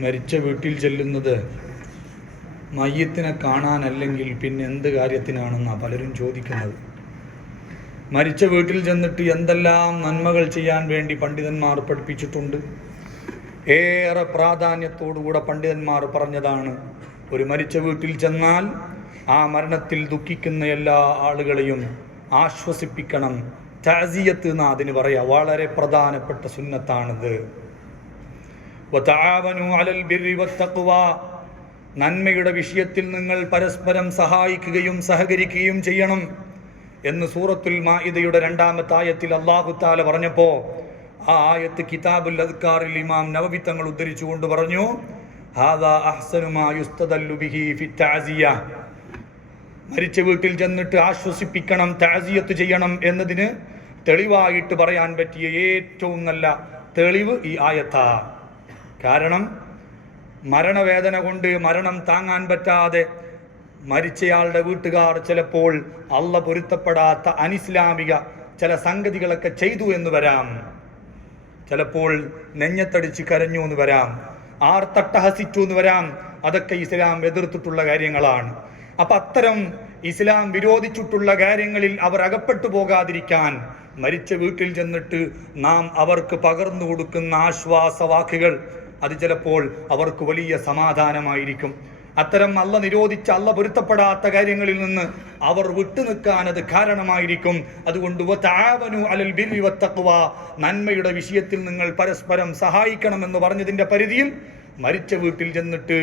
മരിച്ച വീട്ടിൽ ചെല്ലുന്നത് മയ്യത്തിനെ കാണാനല്ലെങ്കിൽ പിന്നെ എന്ത് കാര്യത്തിനാണെന്നാണ് പലരും ചോദിക്കുന്നത്. മരിച്ച വീട്ടിൽ ചെന്നിട്ട് എന്തെല്ലാം നന്മകൾ ചെയ്യാൻ വേണ്ടി പണ്ഡിതന്മാർ പഠിപ്പിച്ചിട്ടുണ്ട്. ഏറെ പ്രാധാന്യത്തോടുകൂടെ പണ്ഡിതന്മാർ പറഞ്ഞതാണ്, ഒരു മരിച്ച വീട്ടിൽ ചെന്നാൽ ആ മരണത്തിൽ ദുഃഖിക്കുന്ന എല്ലാ ആളുകളെയും ആശ്വസിപ്പിക്കണം. തഅസിയത്ത് എന്ന് അതിന് പറയാം. വളരെ പ്രധാനപ്പെട്ട സുന്നത്താണിത്. വതആവനു അലൽ ബിർരി വത്തഖ്വ, നന്മയുടെ വിഷയത്തിൽ നിങ്ങൾ പരസ്പരം സഹായിക്കുകയും സഹകരിക്കുകയും ചെയ്യണം എന്ന് സൂറത്തുൽ മാഇദയുടെ 2-ാമത്തെ ആയത്തിൽ അല്ലാഹു തആല പറഞ്ഞപ്പോൾ ആ ആയത്ത് കിതാബുൽ അദ്കാറിൽ ഇമാം നവവി തങ്ങൾ ഉദ്ധരിച്ചുകൊണ്ട് പറഞ്ഞു, ഹാദാ അഹ്സനു മാ യുസ്തദല്ലു ബിഹി ഫി തഅസിയ, മരിച്ച വീട്ടിൽ ചെന്നിട്ട് ആശ്വസിപ്പിക്കണം, തഅസിയത്ത് ചെയ്യണം എന്നതിന് തെളിവായിട്ട് പറയാൻ പറ്റിയ ഏറ്റവും നല്ല തെളിവ് ഈ ആയത്താ. കാരണം മരണവേദന കൊണ്ട് മരണം താങ്ങാൻ പറ്റാതെ മരിച്ചയാളുടെ വീട്ടുകാർ ചിലപ്പോൾ അള്ള പൊരുത്തപ്പെടാത്ത അനിസ്ലാമിക ചില സംഗതികളൊക്കെ ചെയ്തു എന്ന് വരാം. ചിലപ്പോൾ നെഞ്ഞത്തടിച്ച് കരഞ്ഞു എന്ന് വരാം, ആർത്തട്ടഹസിച്ചു എന്ന് വരാം. അതൊക്കെ ഇസ്ലാം എതിർത്തിട്ടുള്ള കാര്യങ്ങളാണ്. അപ്പം അത്തരം ഇസ്ലാം വിരോധിച്ചിട്ടുള്ള കാര്യങ്ങളിൽ അവർ അകപ്പെട്ടു പോകാതിരിക്കാൻ മരിച്ച വീട്ടിൽ ചെന്നിട്ട് നാം അവർക്ക് പകർന്നു കൊടുക്കുന്ന ആശ്വാസവാക്കുകൾ അത് ചിലപ്പോൾ അവർക്ക് വലിയ സമാധാനമായിരിക്കും. അത്തരം അള്ള നിരോധിച്ച, അള്ള പൊരുത്തപ്പെടാത്ത കാര്യങ്ങളിൽ നിന്ന് അവർ വിട്ടുനിൽക്കാൻ അത് കാരണമായിരിക്കും. അതുകൊണ്ട് വതആവനു അലൽ ബിർരി വത്തഖ്വ, നന്മയുടെ വിഷയത്തിൽ നിങ്ങൾ പരസ്പരം സഹായിക്കണമെന്ന് പറഞ്ഞതിൻ്റെ പരിധിയിൽ മരിച്ച വീട്ടിൽ ചെന്നിട്ട്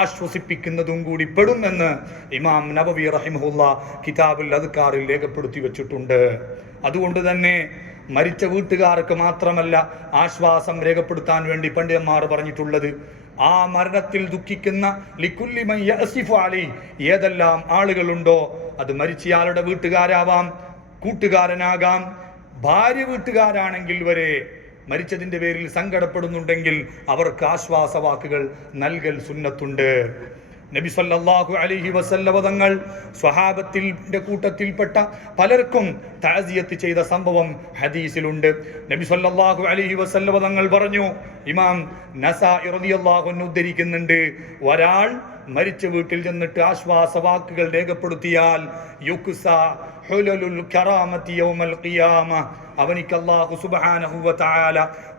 ആശ്വസിപ്പിക്കുന്നതും കൂടി പെടുമെന്ന് ഇമാം നവവി റഹിമഹുല്ലാ കിതാബുൽ അദ്കാറിൽ രേഖപ്പെടുത്തി വെച്ചിട്ടുണ്ട്. അതുകൊണ്ട് തന്നെ മരിച്ച വീട്ടുകാർക്ക് മാത്രമല്ല ആശ്വാസം രേഖപ്പെടുത്താൻ വേണ്ടി പണ്ഡിതന്മാർ പറഞ്ഞിട്ടുള്ളത്, ആ മരണത്തിൽ ദുഃഖിക്കുന്ന ലിക്കുല്ലി മൻ യഅസിഫു അലൈഹി, ഏതെല്ലാം ആളുകളുണ്ടോ, അത് മരിച്ചയാളുടെ വീട്ടുകാരാവാം, കൂട്ടുകാരനാകാം, ഭാര്യ വീട്ടുകാരാണെങ്കിൽ വരെ മരിച്ചതിൻ്റെ പേരിൽ സങ്കടപ്പെടുന്നുണ്ടെങ്കിൽ അവർക്ക് ആശ്വാസവാക്കുകൾ നൽകൽ സുന്നത്തുണ്ട്. നബി സല്ലല്ലാഹു അലൈഹി വസല്ലം തങ്ങൾ സ്വഹാബത്തിന്റെ കൂട്ടത്തിൽപ്പെട്ട പലർക്കും തഅസിയത്ത് ചെയ്ത സംഭവം ഹദീസിലുണ്ട്. നബി സല്ലല്ലാഹു അലൈഹി വസല്ലം തങ്ങൾ പറഞ്ഞു, ഇമാം നസാഇ റളിയല്ലാഹു അൻഹു ഉദ്ധരിക്കുന്നുണ്ട്, ഒരാൾ മരിച്ച വീട്ടിൽ ചെന്നിട്ട് ആശ്വാസവാക്കുകൾ രേഖപ്പെടുത്തിയാൽ യുക്സാ ഹുലലുൽ കറാമത്തി യൗമൽ ഖിയാമ, അവനിക്ക് അല്ലാഹു സുബ്ഹാനഹു വ തആല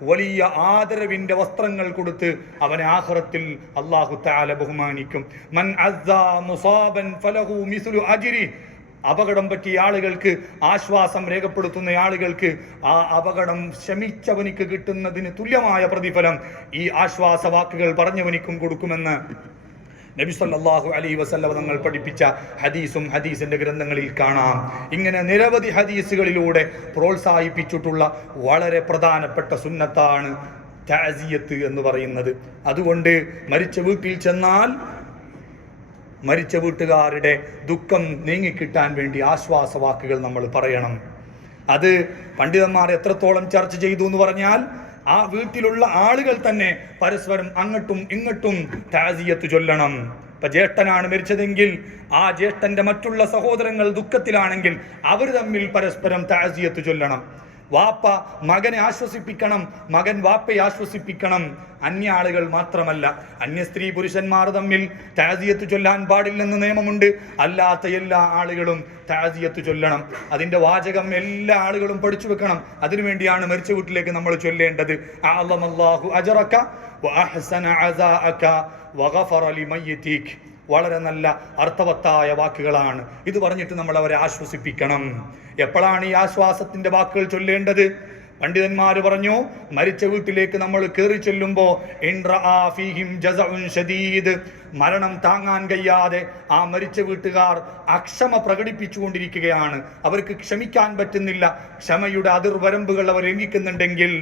വലിയ ആദരവിന്റെ വസ്ത്രങ്ങൾ കൊടുത്ത് അവനെ ആഖിറത്തിൽ അല്ലാഹു തആല ബഹുമാനിക്കും. മൻ അസ്സാ മുസാബൻ ഫലഹു മിസ്ലു അജ്രി, അപകടം പറ്റിയ ആളുകൾക്ക് ആശ്വാസം രേഖപ്പെടുത്തുന്ന ആളുകൾക്ക് ആ അപകടം ശമിച്ചവനിക്ക് കിട്ടുന്നതിന് തുല്യമായ പ്രതിഫലം ഈ ആശ്വാസവാക്കുകൾ പറഞ്ഞവനിക്കും കൊടുക്കുമെന്ന് നബി സല്ലല്ലാഹു അലൈഹി വസല്ലം തങ്ങൾ പഠിപ്പിച്ച ഹദീസും ഹദീസിന്റെ ഗ്രന്ഥങ്ങളിൽ കാണാം. ഇങ്ങനെ നിരവധി ഹദീസുകളിലൂടെ പ്രോത്സാഹിപ്പിച്ചിട്ടുള്ള വളരെ പ്രധാനപ്പെട്ട സുന്നത്താണ് തഅസിയത്ത് എന്ന് പറയുന്നത്. അതുകൊണ്ട് മരിച്ച വീട്ടിൽ ചെന്നാൽ മരിച്ച വീട്ടുകാരുടെ ദുഃഖം നീങ്ങിക്കിട്ടാൻ വേണ്ടി ആശ്വാസവാക്കുകൾ നമ്മൾ പറയണം. അത് പണ്ഡിതന്മാർ എത്രത്തോളം ചർച്ച ചെയ്തു എന്ന് പറഞ്ഞാൽ, ആ വീട്ടിലുള്ള ആളുകൾ തന്നെ പരസ്പരം അങ്ങോട്ടും ഇങ്ങോട്ടും തഅസിയത്ത് ചൊല്ലണം. ഇപ്പൊ ജ്യേഷ്ഠനാണ് മരിച്ചതെങ്കിൽ ആ ജ്യേഷ്ഠന്റെ മറ്റുള്ള സഹോദരങ്ങൾ ദുഃഖത്തിലാണെങ്കിൽ അവർ തമ്മിൽ പരസ്പരം തഅസിയത്ത് ചൊല്ലണം. വാപ്പ മകനെ ആശ്വസിപ്പിക്കണം, മകൻ വാപ്പയെ ആശ്വസിപ്പിക്കണം. അന്യ ആളുകൾ മാത്രമല്ല, അന്യ സ്ത്രീ പുരുഷന്മാർ തമ്മിൽ തഅസിയത്ത് ചൊല്ലാൻ പാടില്ലെന്ന് നിയമമുണ്ട്. അല്ലാത്ത എല്ലാ ആളുകളും തഅസിയത്ത് ചൊല്ലണം. അതിന്റെ വാചകം എല്ലാ ആളുകളും പഠിച്ചു വെക്കണം. അതിനുവേണ്ടിയാണ് മരിച്ച വീട്ടിലേക്ക് നമ്മൾ ചൊല്ലേണ്ടത്. അഅ്ളമല്ലാഹു അജ്റക വഅഹ്സന അസാഅക വഗഫറ ലിമയ്യിതിക. വളരെ നല്ല അർത്ഥവത്തായ വാക്കുകളാണ്. ഇത് പറഞ്ഞിട്ട് നമ്മൾ അവരെ ആശ്വസിപ്പിക്കണം. എപ്പോഴാണ് ഈ ആശ്വാസത്തിന്റെ വാക്കുകൾ ചൊല്ലേണ്ടത്? പണ്ഡിതന്മാർ പറഞ്ഞു, മരിച്ച വീട്ടിലേക്ക് നമ്മൾ കയറി ചെല്ലുമ്പോൾ മരണം താങ്ങാൻ കഴിയാതെ ആ മരിച്ച വീട്ടുകാർ അക്ഷമ പ്രകടിപ്പിച്ചുകൊണ്ടിരിക്കുകയാണ്, അവർക്ക് ക്ഷമിക്കാൻ പറ്റുന്നില്ല, ക്ഷമയുടെ അതിർവരമ്പുകൾ അവർ ലംഘിക്കുന്നുണ്ടെങ്കിൽ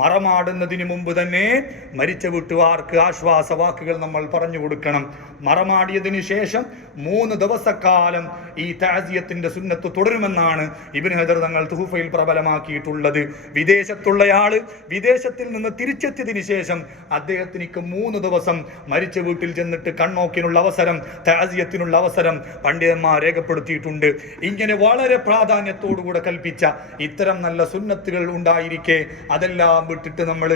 മറമാടുന്നതിന് മുമ്പ് തന്നെ മരിച്ച വീട്ടുകാർക്ക് ആശ്വാസവാക്കുകൾ നമ്മൾ പറഞ്ഞു കൊടുക്കണം. മറമാടിയതിനു ശേഷം 3 ദിവസക്കാലം ഈ തഅസിയത്തിന്റെ സുന്നത്ത് തുടരുമെന്നാണ് ഇബ്നു ഹജർ തങ്ങൾ തുഹഫയിൽ പ്രബലമാക്കിയിട്ടുള്ളത്. വിദേശത്തുള്ളയാള് വിദേശത്തിൽ നിന്ന് തിരിച്ചെത്തിയതിനു ശേഷം അദ്ദേഹത്തിന് 3 ദിവസം മരിച്ച വീട്ടിൽ ചെന്നിട്ട് കണ്ണോക്കിനുള്ള അവസരം, തഅസിയത്തിനുള്ള അവസരം പണ്ഡിതന്മാർ രേഖപ്പെടുത്തിയിട്ടുണ്ട്. ഇങ്ങനെ വളരെ പ്രാധാന്യത്തോടുകൂടെ കൽപ്പിച്ച ഇത്തരം നല്ല സുന്നത്തുകൾ ഉണ്ടായിരിക്കെ അതെല്ലാം വിട്ടിട്ട് നമ്മൾ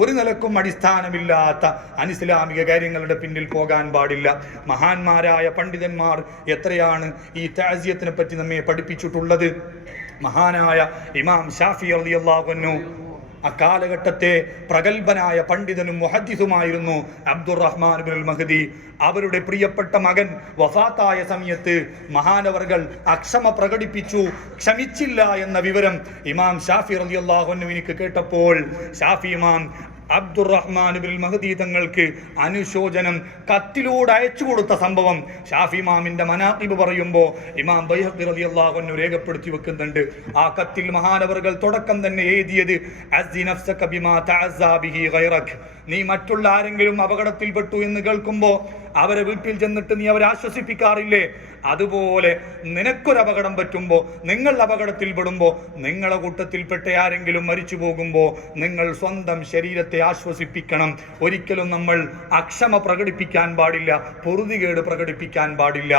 ഒരു നിലക്കും അടിസ്ഥാനമില്ലാത്ത അനിസ്ലാമിക കാര്യങ്ങളുടെ പിന്നിൽ പോകാൻ പാടില്ല. മഹാന്മാരായ പണ്ഡിതന്മാർ എത്രയാണ് ഈ തഅസിയത്തിനെ പറ്റി നമ്മെ പഠിപ്പിച്ചിട്ടുള്ളത്. മഹാനായ ഇമാം ഷാഫി റളിയല്ലാഹു അൻഹു അക്കാലഘട്ടത്തെ പ്രഗത്ഭനായ പണ്ഡിതനും മുഹദ്ദിസുമായിരുന്നു അബ്ദുറഹ്മാൻ ഇബ്നുൽ മഹ്ദി. അവരുടെ പ്രിയപ്പെട്ട മകൻ വഫാത്തായ സമയത്ത് മഹാനവർകൾ അക്ഷമ പ്രകടിപ്പിച്ചു, ക്ഷമിച്ചില്ല എന്ന വിവരം ഇമാം ഷാഫി റളിയല്ലാഹു അൻഹുവിന് കേട്ടപ്പോൾ ഷാഫി ഇമാം അബ്ദുറഹ്മാൻ ഇബ്നുൽ മഹ്ദി തങ്ങൾക്ക് അനുശോചനം കത്തിലൂടെ അയച്ചു കൊടുത്ത സംഭവം ഷാഫി ഇമാമിന്റെ മനാഖിബ് പറയുമ്പോൾ ഇമാം ബൈഹഖി റളിയല്ലാഹു അൻഹു രേഖപ്പെടുത്തി വെക്കുന്നുണ്ട്. ആ കത്തിൽ മഹാനവറുകൾ തുടക്കം തന്നെ എഴുതിയത് അസ്സി നഫ്സക ബിമാ തഅസ്സാ ബിഹി ഗൈറക്, നീ മറ്റുള്ള ആരെങ്കിലും അപകടത്തിൽപ്പെട്ടു എന്ന് കേൾക്കുമ്പോൾ അവരെ വീട്ടിൽ ചെന്നിട്ട് നീ അവരെ ആശ്വസിപ്പിക്കാറില്ലേ? അതുപോലെ നിനക്കൊരു അപകടം പറ്റുമ്പോൾ, നിങ്ങൾ അപകടത്തിൽപ്പെടുമ്പോൾ, നിങ്ങളെ കൂട്ടത്തിൽപ്പെട്ട ആരെങ്കിലും മരിച്ചു പോകുമ്പോൾ നിങ്ങൾ സ്വന്തം ശരീരത്തെ ആശ്വസിപ്പിക്കണം. ഒരിക്കലും നമ്മൾ അക്ഷമ പ്രകടിപ്പിക്കാൻ പാടില്ല, പൊറുതികേട് പ്രകടിപ്പിക്കാൻ പാടില്ല.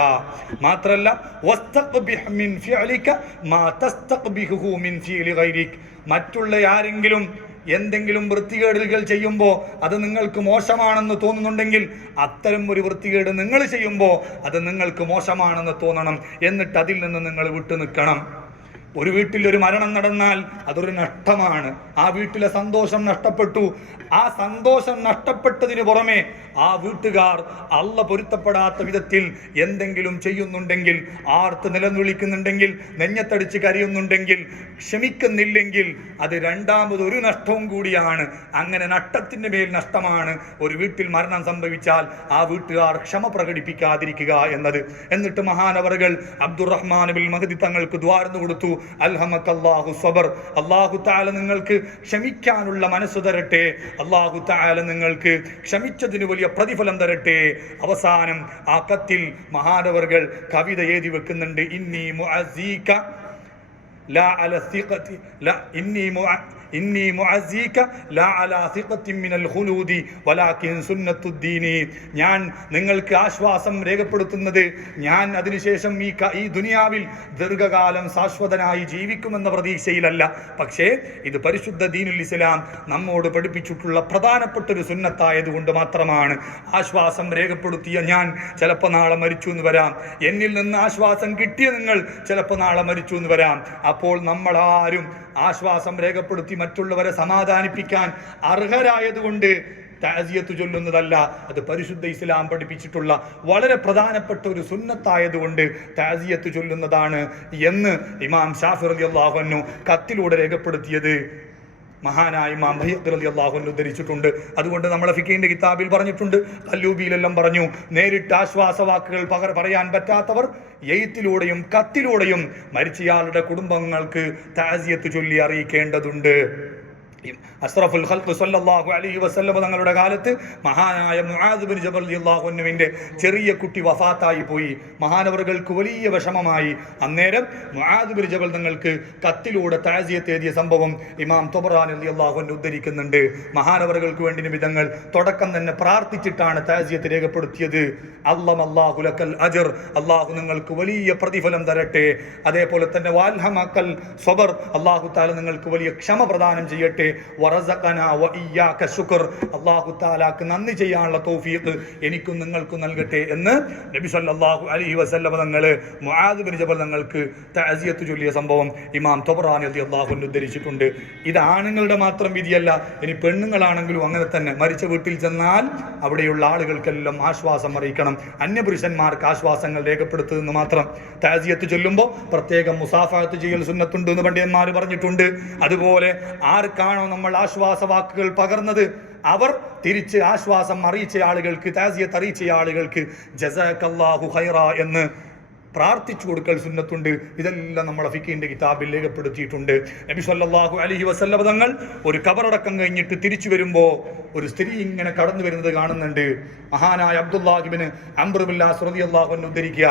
മാത്രല്ല വസ്തഖ്ബിഹ് മിൻ ഫിഅലിക മാ തസ്തഖ്ബിഹു മിൻ ഫിഅലി ഗൈരിക്, മറ്റുള്ള ആരെങ്കിലും എന്തെങ്കിലും വൃത്തികേടുകൾ ചെയ്യുമ്പോൾ അത് നിങ്ങൾക്ക് മോശമാണെന്ന് തോന്നുന്നുണ്ടെങ്കിൽ അത്തരം ഒരു വൃത്തികേട് നിങ്ങൾ ചെയ്യുമ്പോൾ അത് നിങ്ങൾക്ക് മോശമാണെന്ന് തോന്നണം. എന്നിട്ട് അതിൽ നിന്ന് നിങ്ങൾ വിട്ടു നിൽക്കണം. ഒരു വീട്ടിൽ ഒരു മരണം നടന്നാൽ അതൊരു നഷ്ടമാണ്. ആ വീട്ടിലെ സന്തോഷം നഷ്ടപ്പെട്ടു. ആ സന്തോഷം നഷ്ടപ്പെട്ടതിന് പുറമെ ആ വീട്ടുകാർ അള്ള പൊരുത്തപ്പെടാത്ത വിധത്തിൽ എന്തെങ്കിലും ചെയ്യുന്നുണ്ടെങ്കിൽ, ആർത്ത് നിലവിളിക്കുന്നുണ്ടെങ്കിൽ, നെഞ്ഞത്തടിച്ച് കരയുന്നുണ്ടെങ്കിൽ, ക്ഷമിക്കുന്നില്ലെങ്കിൽ അത് രണ്ടാമതൊരു നഷ്ടവും കൂടിയാണ്. അങ്ങനെ നഷ്ടത്തിൻ്റെ മേൽ നഷ്ടമാണ് ഒരു വീട്ടിൽ മരണം സംഭവിച്ചാൽ ആ വീട്ടുകാർ ക്ഷമ പ്രകടിപ്പിക്കാതിരിക്കുക എന്നത്. എന്നിട്ട് മഹാനവറുകൾ അബ്ദുറഹ്മാൻ ഇബ്നുൽ മഹ്ദി തങ്ങൾക്ക് ദ്വാരന്നു കൊടുത്തു, അൽഹമക്കല്ലാഹു സബർ, അല്ലാഹു തആല നിങ്ങൾക്ക് ക്ഷമിക്കാനുള്ള മനസ്സ് തരട്ടെ, അല്ലാഹു തആല നിങ്ങൾക്ക് ക്ഷമിച്ചതിന് വലിയ പ്രതിഫലം തരട്ടെ. അവസാനം ആ കത്തിൽ മഹാനവറുകൾ കവിത എഴുതി വെക്കുന്നുണ്ട്, ഇന്നി മുഅസ്സിക ലാ അല സിഖതി ലാ ഇന്നി മുഅസ്സിക ലാ അലാ സിഖത്തിൻ മിനൽ ഖുലൂദി വലാകിൻ സുന്നത്തുദ്ദീനി, ഞാൻ നിങ്ങൾക്ക് ആശ്വാസം രേഖപ്പെടുത്തുന്നത് ഞാൻ അതിനുശേഷം ഈ ദുനിയാവിൽ ദീർഘകാലം ശാശ്വതനായി ജീവിക്കുമെന്ന പ്രതീക്ഷയിലല്ല, പക്ഷേ ഇത് പരിശുദ്ധ ദീനുൽ ഇസ്ലാം നമ്മോട് പഠിപ്പിച്ചിട്ടുള്ള പ്രധാനപ്പെട്ട ഒരു സുന്നത്തായതുകൊണ്ട് മാത്രമാണ്. ആശ്വാസം രേഖപ്പെടുത്തിയ ഞാൻ ചിലപ്പോൾ നാളെ മരിച്ചു എന്ന് വരാം. എന്നിൽ നിന്ന് ആശ്വാസം കിട്ടിയ നിങ്ങൾ ചിലപ്പോൾ നാളെ മരിച്ചു എന്ന് വരാം. അപ്പോൾ നമ്മളാരും ആശ്വാസം രേഖപ്പെടുത്തി മറ്റുള്ളവരെ സമാധാനിപ്പിക്കാൻ അർഹരായതുകൊണ്ട് തഅസിയത്ത് ചൊല്ലുന്നതല്ല. അത് പരിശുദ്ധ ഇസ്ലാം പഠിപ്പിച്ചിട്ടുള്ള വളരെ പ്രധാനപ്പെട്ട ഒരു സുന്നത്തായതുകൊണ്ട് തഅസിയത്ത് ചൊല്ലുന്നതാണ് എന്ന് ഇമാം ഷാഫി റളിയല്ലാഹു അൻഹു കത്തിലൂടെ രേഖപ്പെടുത്തിയത് മഹാനായ ഇമാം ബൈഹഖി റളിയല്ലാഹു അൻഹു ഉദ്ധരിച്ചിട്ടുണ്ട്. അതുകൊണ്ട് നമ്മളെ ഫിഖഹിന്റെ കിതാബിൽ പറഞ്ഞിട്ടുണ്ട്, കല്ലൂബിയിലെല്ലാം പറഞ്ഞു, നേരിട്ട് ആശ്വാസവാക്കുകൾ പറയാൻ പറ്റാത്തവർ എഴുത്തിലൂടെയും കത്തിലൂടെയും മരിച്ചയാളുടെ കുടുംബങ്ങൾക്ക് തഅസിയത്ത് ചൊല്ലി അറിയിക്കേണ്ടതുണ്ട്. അഷ്റഫുൽ ഖൽഖ് സല്ലല്ലാഹു അലൈഹി വസല്ലം തങ്ങളുടെ കാലത്ത് മഹാനായ മുആദ് ബിൻ ജബൽ റളിയല്ലാഹു അൻഹുവിന്റെ ചെറിയ കുട്ടി വഫാത്തായി പോയി. മഹാനവറുകൾക്ക് വലിയ വിഷമമായി. അന്നേരം മുആദ് ബിൻ ജബൽ തങ്ങൾക്ക് കത്തിലൂടെ തഅസിയത്ത് എഴുതിയ സംഭവം ഇമാം തൊബറാനി റളിയല്ലാഹു അൻഹു ഉദ്ധരിക്കുന്നുണ്ട്. മഹാനവറുകൾക്ക് വേണ്ടി നബിതങ്ങൾ തുടക്കം തന്നെ പ്രാർത്ഥിച്ചിട്ടാണ് തഅസിയത്ത് രേഖപ്പെടുത്തിയത്. അല്ലാഹു ലക്കൽ അജ്ർ, അല്ലാഹു നിങ്ങൾക്ക് വലിയ പ്രതിഫലം തരട്ടെ. അതേപോലെ തന്നെ വൽഹമക്കൽ സബർ, അല്ലാഹു തആല നിങ്ങൾക്ക് വലിയ ക്ഷമ പ്രദാനം ചെയ്യട്ടെ. വറസഖനാ വഇയ്യാക ശുക്ർ, അല്ലാഹു തആലാക്ക് നന്ദി ചെയ്യാനുള്ള തൗഫീഖ് എനിക്കും നിങ്ങൾക്കും നൽകട്ടെ എന്ന് നബി സല്ലല്ലാഹു അലൈഹി വസല്ലം തങ്ങൾ മുആദ് ബിൻ ജബൽ തങ്ങൾക്ക് തഅസിയത്ത് ചൊല്ലിയ സംഭവം ഇമാം തൊബറാനി റളിയല്ലാഹു അൻഹു ഉദ്ധരിച്ചിട്ടുണ്ട്. ഇത് ആണുങ്ങളുടെ മാത്രം വിധിയല്ല, ഇനി പെണ്ണുങ്ങളാണെങ്കിലും അങ്ങനെ തന്നെ. മരിച്ച വീട്ടിൽ ചെന്നാൽ അവിടെയുള്ള ആളുകൾക്കെല്ലാം ആശ്വാസം അറിയിക്കണം. അന്യപുരുഷന്മാർക്ക് ആശ്വാസങ്ങൾ രേഖപ്പെടുത്തുമെന്ന് മാത്രം. തഅസിയത്ത് ചൊല്ലുമ്പോൾ പ്രത്യേകം മുസാഫഹത്ത് ചെയ്യൽ സുന്നത്തുണ്ട് എന്ന് പണ്ഡിതന്മാർ പറഞ്ഞിട്ടുണ്ട്. അതുപോലെ ആർക്കാണോ നമ്മൾ ആശ്വാസവാക്കുകൾ പകർന്നത് അവർ തിരിച്ച് ആശ്വാസം അറിയിച്ച ആളുകൾക്ക്, തഅസിയത്ത് അറിയിച്ച ആളുകൾക്ക് ജസാക്കല്ലാഹു ഖൈറ എന്ന് പ്രാർത്ഥിച്ചു കൊടുക്കൽ സുന്നത്തുണ്ട്. ഇതെല്ലാം നമ്മളെ ഫിഖഹിന്റെ കിതാബിൽ രേഖപ്പെടുത്തിയിട്ടുണ്ട്. നബി സല്ലല്ലാഹു അലൈഹി വസല്ലം തങ്ങൾ ഒരു ഖബറടക്കം കഴിഞ്ഞിട്ട് തിരിച്ചു വരുമ്പോൾ ഒരു സ്ത്രീ ഇങ്ങനെ കടന്നു വരുന്നത് കാണുന്നുണ്ട്. മഹാനായ Abdullah ibn Amr bin As റളിയല്ലാഹു അൻഹു ഉദ്ധരിക്കുക,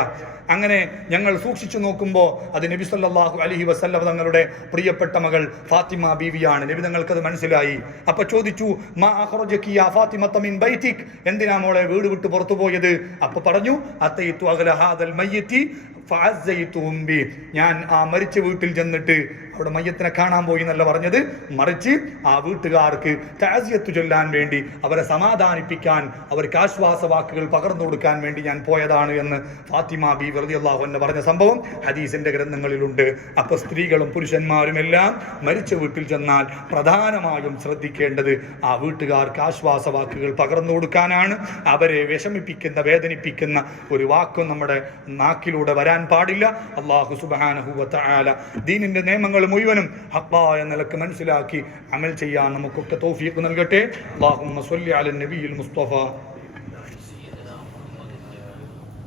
അങ്ങനെ ഞങ്ങൾ സൂക്ഷിച്ചു നോക്കുമ്പോൾ അത് നബി സല്ലല്ലാഹു അലൈഹി വസല്ലം തങ്ങളുടെ പ്രിയപ്പെട്ട മകൾ ഫാത്തിമ ബീവിയാണ്. നബി തങ്ങൾക്കത് മനസ്സിലായി. അപ്പോൾ ചോദിച്ചു, മാ അഖ്റജകി യാ ഫാത്തിമത മിൻ ബൈതിക്, എന്തിനാ മോളെ വീട് വിട്ട് പുറത്തു പോയത്? അപ്പോൾ പറഞ്ഞു, അതൈതു അഗ്ല ഹാദൽ മയ്യിതി ഫഅസ്സൈതുഹും ബി, ഞാൻ ആ മരിച്ച വീട്ടിൽ ചെന്നിട്ട്, അവിടെ മയ്യത്തിനെ കാണാൻ പോയി എന്നല്ല പറഞ്ഞത്, മറിച്ച് ആ വീട്ടുകാർക്ക് തഅസിയത്ത് ചൊല്ലാൻ വേണ്ടി, അവരെ സമാധാനിപ്പിക്കാൻ, അവർക്ക് ആശ്വാസ വാക്കുകൾ പകർന്നു കൊടുക്കാൻ വേണ്ടി ഞാൻ പോയതാണ് എന്ന് ഫാത്തിമ ബീവി റളിയല്ലാഹു അൻഹ പറഞ്ഞ സംഭവം ഹദീസിന്റെ ഗ്രന്ഥങ്ങളിലുണ്ട്. അപ്പൊ സ്ത്രീകളും പുരുഷന്മാരും എല്ലാം മരിച്ച വീട്ടിൽ ചെന്നാൽ പ്രധാനമായും ശ്രദ്ധിക്കേണ്ടത് ആ വീട്ടുകാർക്ക് ആശ്വാസ വാക്കുകൾ പകർന്നു കൊടുക്കാനാണ്. അവരെ വിഷമിപ്പിക്കുന്ന, വേദനിപ്പിക്കുന്ന ഒരു വാക്കും നമ്മുടെ നാക്കിലൂടെ വരാൻ പാടില്ല. അല്ലാഹു സുബ്ഹാനഹു വ തആല ദീനിന്റെ നിയമങ്ങൾ മുഴുവനും ഹഖായ നിലക്ക് മനസ്സിലാക്കി അമൽ ചെയ്യാൻ നമുക്കൊക്കെ തൗഫീഖ് നൽകട്ടെ. അല്ലാഹുമ്മ സ്വല്ലി അലൻ നബിയിൽ മുസ്തഫ